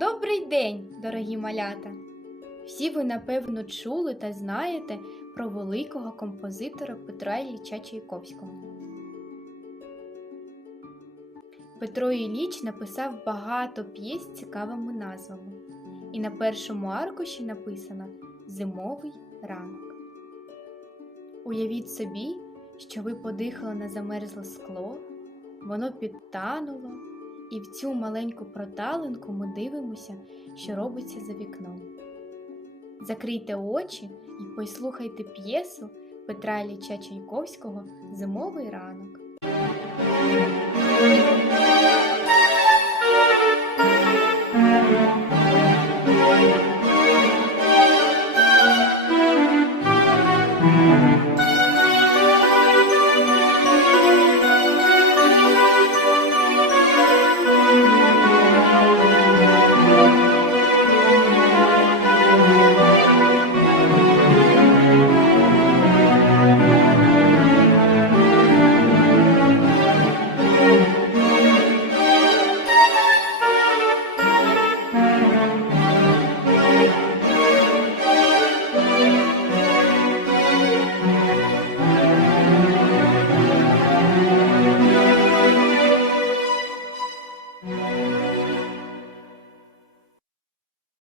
Добрий день, дорогі малята! Всі ви, напевно, чули та знаєте про великого композитора Петра Ілліча Чайковського. Петро Ілліч написав багато п'єс цікавими назвами, і на першому аркуші написано Зимовий ранок. Уявіть собі, що ви подихали на замерзле скло, воно підтануло, і в цю маленьку проталинку ми дивимося, що робиться за вікном. Закрийте очі і послухайте п'єсу Петра Ілліча Чайковського Зимовий ранок.